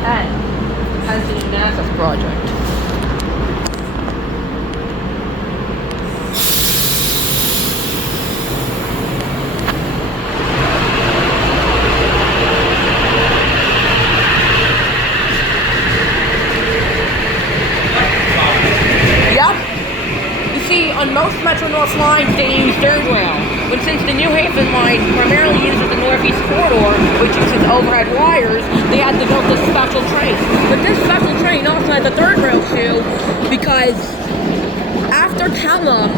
Railfanned has been an access project. On most Metro North lines, they use third rail, but since the New Haven line primarily uses the Northeast Corridor, which uses overhead wires, they had to build this special train. But this special train also has a third rail too, because after Pelham,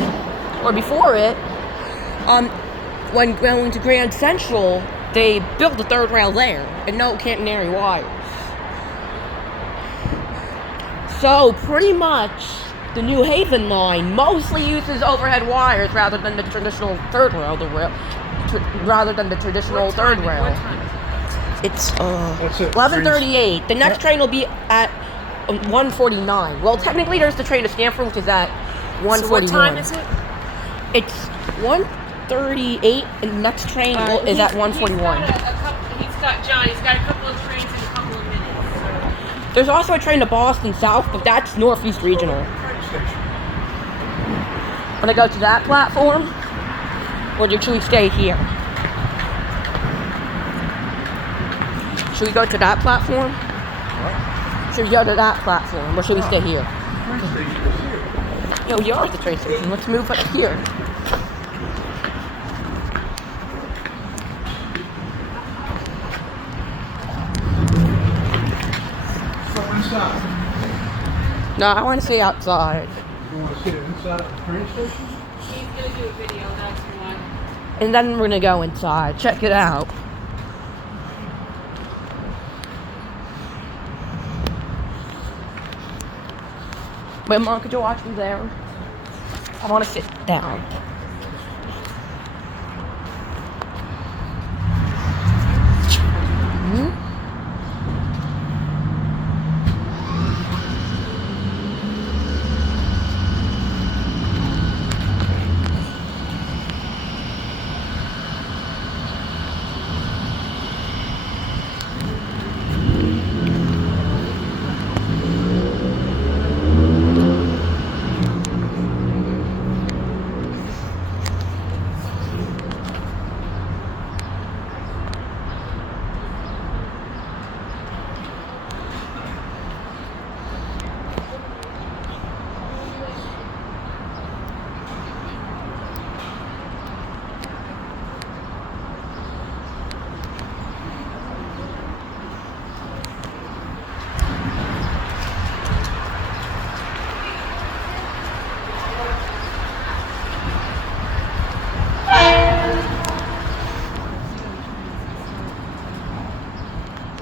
or before it, when going to Grand Central, they built the third rail there, and no catenary wires. So pretty much, the New Haven line mostly uses overhead wires rather than the traditional third rail. It's 11:38. The next train will be at 1:49. Well, technically, there's the train to Stanford, which is at 1:49. So what time is it? It's 1:38, and the next train is at 1:41. He's got a couple of trains in a couple of minutes. So. There's also a train to Boston South, but that's Northeast Regional. Want to go to that platform? Or should we stay here? Should we go to that platform? What? Should we go to that platform, or should we stay here? No, you are at the train station. Let's move up here. So inside. No, I want to stay outside. You want to sit inside the train station? He's going to do a video, that's one. And then we're going to go inside. Check it out. Wait, Mom, could you watch me there? I want to sit down.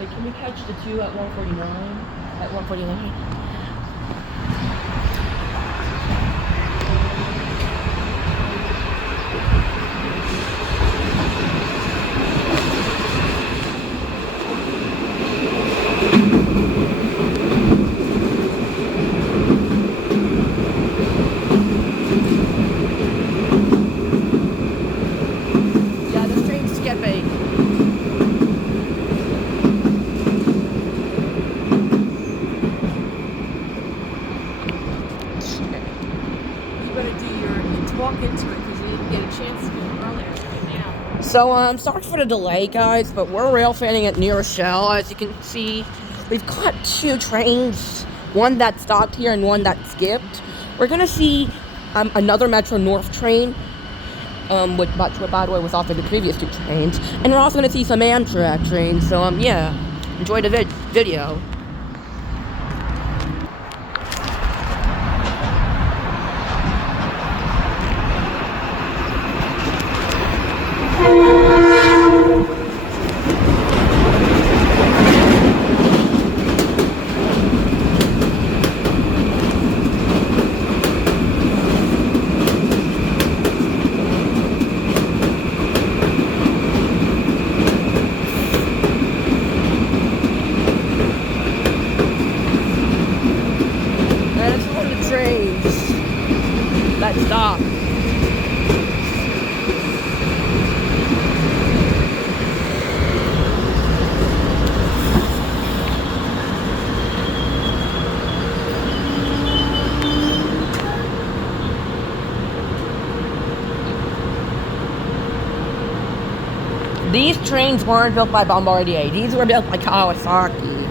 Can we catch the two at 1:49? At 1:49? Yeah, this train's skipping. Walk into it because we didn't get a chance to do it earlier right now. So, sorry for the delay, guys, but we're railfanning at near Rochelle. As you can see, we've got two trains, one that stopped here and one that skipped. We're gonna see another Metro North train, which, by the way, was off of the previous two trains, and we're also gonna see some Amtrak trains. So, yeah, enjoy the video. Let's stop. These trains weren't built by Bombardier. These were built by Kawasaki.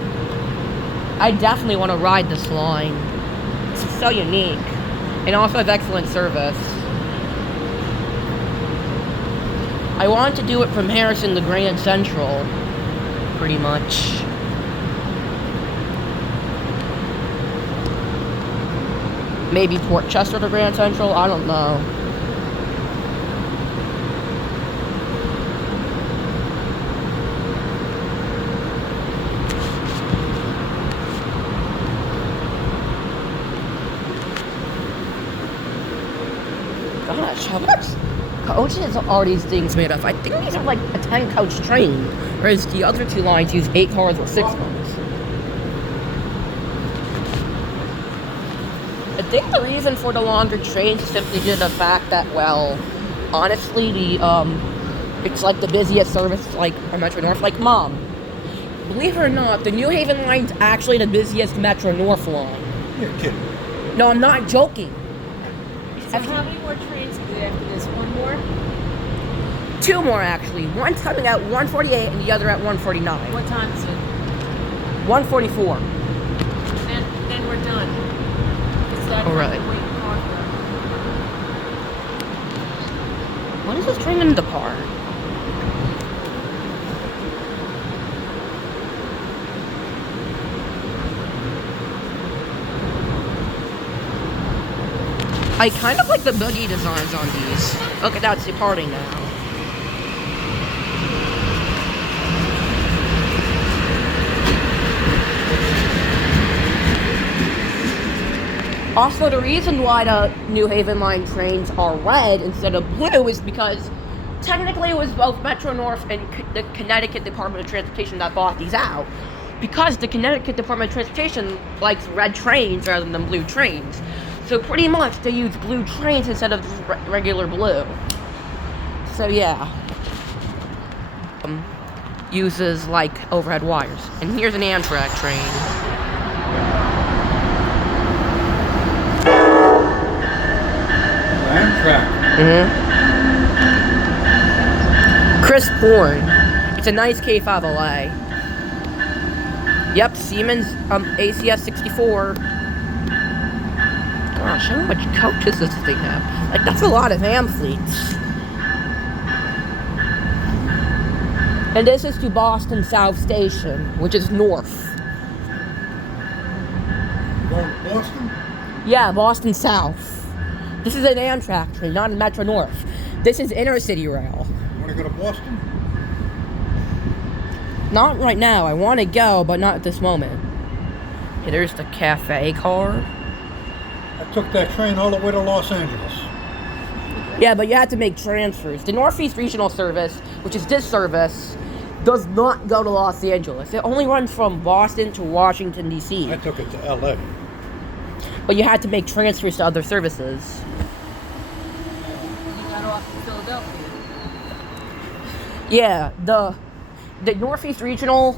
I definitely want to ride this line. It's so unique. And also has excellent service. I wanted to do it from Harrison to Grand Central. Pretty much. Maybe Port Chester to Grand Central? I don't know. Gosh, how much coaches are these things made of? I think these are like a 10-coach train, whereas the other two lines use 8 cars or 6 cars. I think the reason for the longer trains is simply due to the fact that, well, honestly, it's like the busiest service, like on Metro North. Like, Mom, believe it or not, the New Haven line's actually the busiest Metro North line. You're kidding. No, I'm not joking. So how many more trains do they after this? One more? 2 more, actually. One's coming at 1:48 and the other at 1:49. What time is it? 1:44. Then we're done. It's that Oh, really? time to wait in car for. What is this train in the car? I kind of like the buggy designs on these. Look at that, it's departing now. Also, the reason why the New Haven line trains are red instead of blue is because technically it was both Metro North and the Connecticut Department of Transportation that bought these out. Because the Connecticut Department of Transportation likes red trains rather than blue trains. So pretty much they use blue trains instead of just regular blue. So yeah. Uses like overhead wires. And here's an Amtrak train. Amtrak. Chris Bourne. It's a nice K5LA. Yep, Siemens ACS 64. Gosh, how much coach does this thing have? Like, that's a lot of AM fleets. And this is to Boston South Station, which is north. Going to Boston? Yeah, Boston South. This is an Amtrak train, not a Metro North. This is intercity rail. You want to go to Boston? Not right now. I want to go, but not at this moment. Okay, there's the cafe car. I took that train all the way to Los Angeles. Yeah, but you have to make transfers. The Northeast Regional Service, which is this service, does not go to Los Angeles. It only runs from Boston to Washington, D.C. I took it to L.A. But you had to make transfers to other services. You got off to Philadelphia. Yeah, the Northeast Regional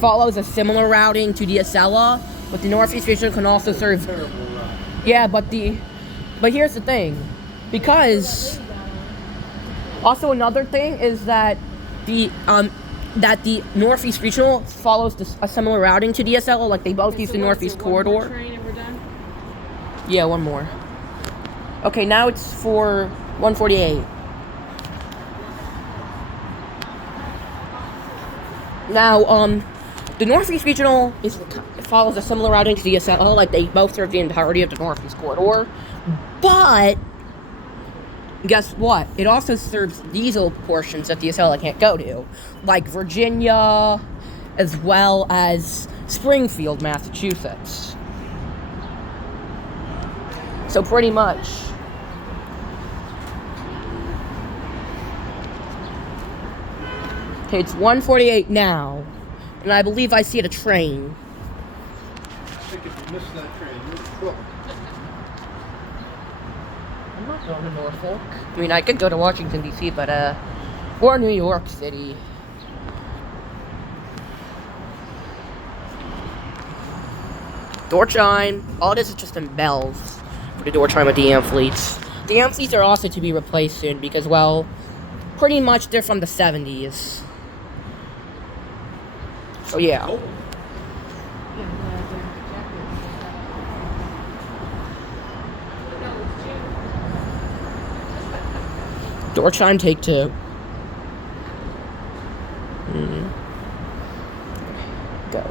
follows a similar routing to the Acela, but the Northeast Regional can also serve. Terrible ride. Yeah, but here's the thing, because also another thing is that the Northeast Regional follows a similar routing to the Acela, like they both use the Northeast Corridor. One more train and we're done? Yeah, one more. Okay, now it's for 1:48. Now, the Northeast Regional follows a similar routing to the Acela, like they both serve the entirety of the Northeast Corridor. But guess what? It also serves diesel portions that the Acela can't go to, like Virginia, as well as Springfield, Massachusetts. So pretty much. Okay, it's 1:48 now, and I believe I see a train. I think if you miss that train, you're in trouble. I'm not going to Norfolk. I mean, I could go to Washington, D.C., but, or New York City. Door chime. All this is just in bells for the door chime of the AM fleets. The AM fleets are also to be replaced soon because, well, pretty much they're from the 70s. Oh, yeah. Oh, Door chime, take 2. Go.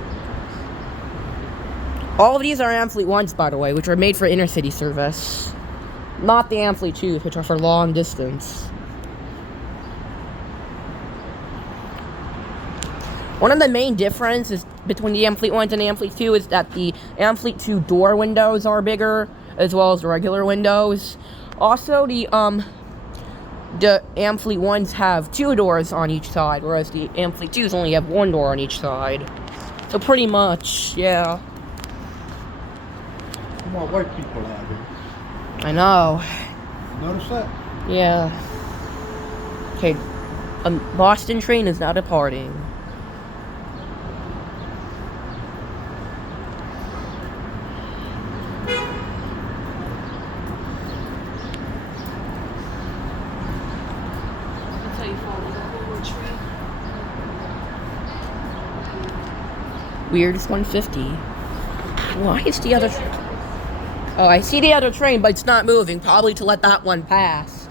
All of these are Amfleet 1s, by the way, which are made for intercity service. Not the Amfleet 2s, which are for long distance. One of the main differences between the Amfleet 1s and the Amfleet 2 is that the Amfleet 2 door windows are bigger, as well as the regular windows. Also, the Amfleet 1s have 2 doors on each side, whereas the Amfleet 2s only have 1 door on each side. So pretty much, yeah. more white people out here. I know. Notice that? Yeah. Okay, Boston train is now departing. That's how you follow the whole tree. Weirdest 150. Why is the other... Oh, I see the other train, but it's not moving. Probably to let that one pass.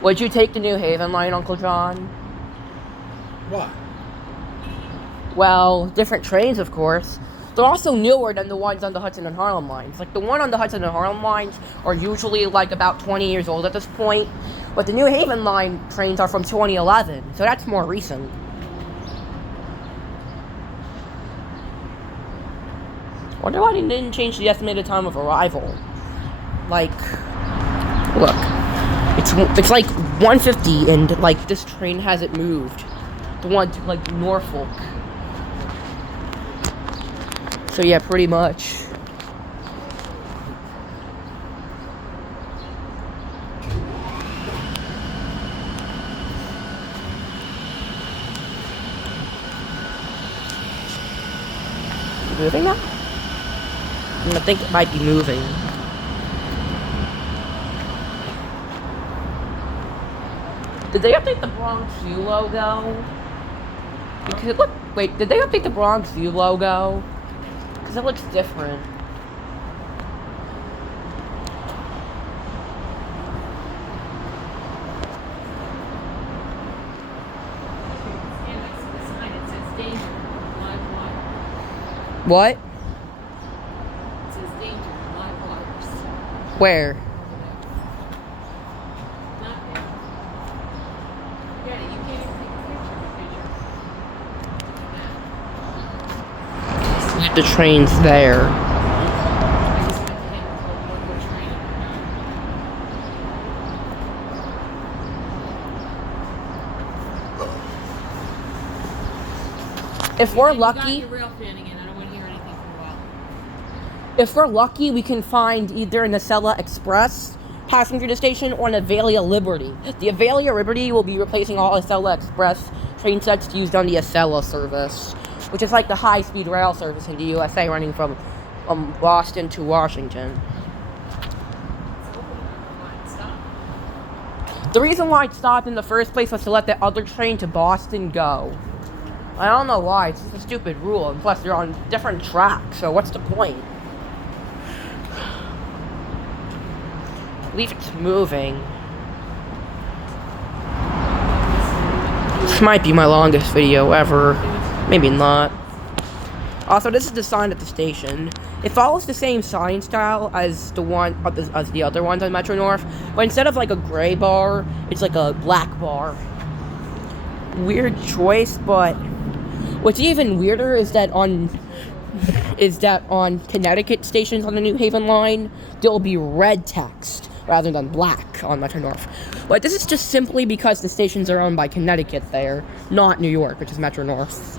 Would you take the New Haven line, Uncle John? Why? Well, different trains, of course. They're also newer than the ones on the Hudson and Harlem lines. Like, the one on the Hudson and Harlem lines are usually, like, about 20 years old at this point. But the New Haven line trains are from 2011, so that's more recent. Wonder why they didn't change the estimated time of arrival. Like, look. It's like 150, and, like, this train hasn't moved. The one to, like, Norfolk. So yeah, pretty much. Moving now? I think it might be moving. Did they update the Bronx Zoo logo? Because look, wait, did they update the Bronx Zoo logo? Because it looks different. Stand next to the sign. It says danger, live wire. What? It says danger, live wires. Where? Not there. Yeah, you can't even take a picture because you're. The train's there. I just went to him and told one more train. If we're You got lucky, your Railfanning in. I don't want to hear anything for a while. if we're lucky, we can find either an Acela Express passenger to station or an Avalia Liberty. The Avalia Liberty will be replacing all Acela Express train sets used on the Acela service, which is like the high-speed rail service in the USA running from Boston to Washington. The reason why it stopped in the first place was to let the other train to Boston go. I don't know why, it's just a stupid rule, and plus they're on different tracks, so what's the point? I believe it's moving. This might be my longest video ever. Maybe not. Also, this is the sign at the station. It follows the same sign style as as the other ones on Metro North, but instead of like a gray bar, it's like a black bar. Weird choice, but what's even weirder is that on Connecticut stations on the New Haven line, there'll be red text rather than black on Metro North. But this is just simply because the stations are owned by Connecticut there, not New York, which is Metro North.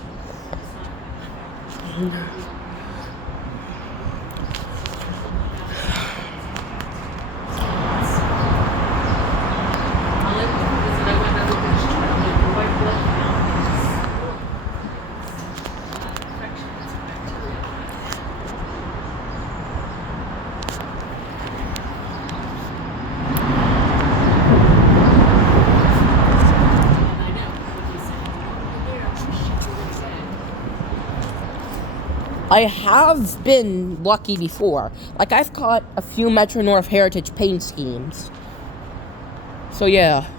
I have been lucky before. Like, I've caught a few Metro North Heritage paint schemes. So, yeah. Here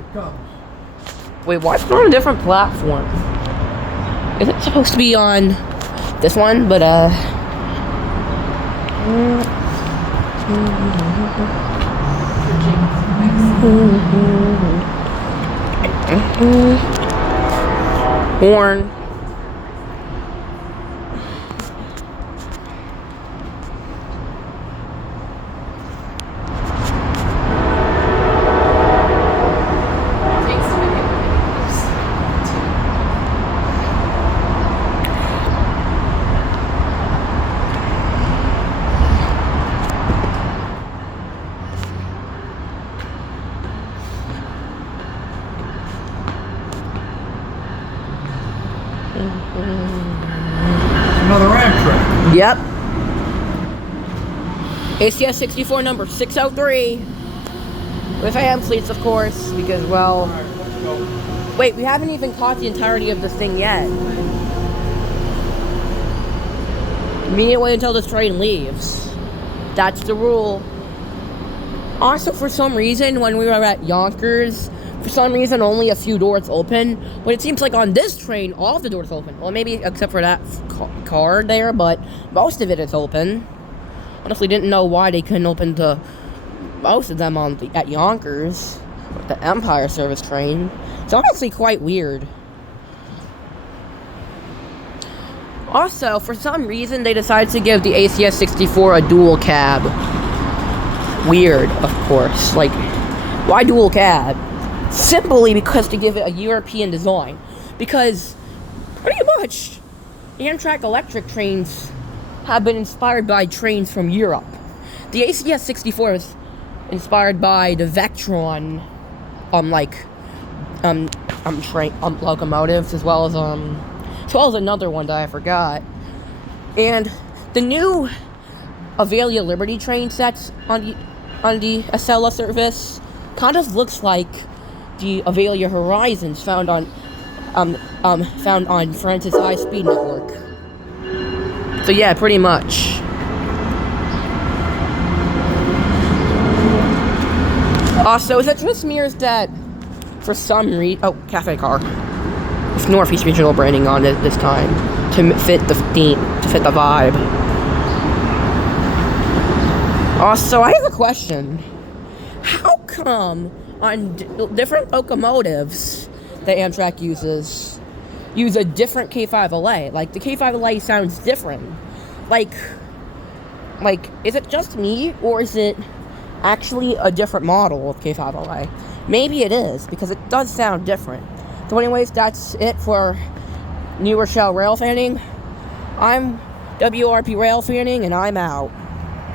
it comes. Wait, why is it on a different platform? Is it supposed to be on this one? But, horn. Another Amtrak. Yep. ACS 64 number 603. With AM fleets, of course, because, well... Alright, let's go. Wait, we haven't even caught the entirety of this thing yet. We need to wait until this train leaves. That's the rule. Also, for some reason, when we were at Yonkers, for some reason, only a few doors open. But it seems like on this train, all of the doors open. Well, maybe except for that car there, but most of it is open. Honestly, didn't know why they couldn't open the most of them at Yonkers with the Empire Service train. It's honestly quite weird. Also, for some reason, they decided to give the ACS 64 a dual cab. Weird, of course. Like, why dual cab? Simply because to give it a European design. Because, pretty much, Amtrak electric trains have been inspired by trains from Europe. The ACS 64 is inspired by the Vectron, locomotives, as well as another one that I forgot. And the new Avalia Liberty train sets on the Acela service kind of looks like the Avalia Horizons found on France's high-speed network. So yeah, pretty much. Also, is it just me or is that for some reason? Oh, cafe car. It's Northeast Regional branding on it this time to fit the theme, to fit the vibe. Also, I have a question. How come on different locomotives that Amtrak uses use a different K5LA? Like, the K5LA sounds different. Like, is it just me, or is it actually a different model of K5LA? Maybe it is, because it does sound different. So anyways, that's it for New Rochelle Railfanning. I'm WRP Railfanning, and I'm out.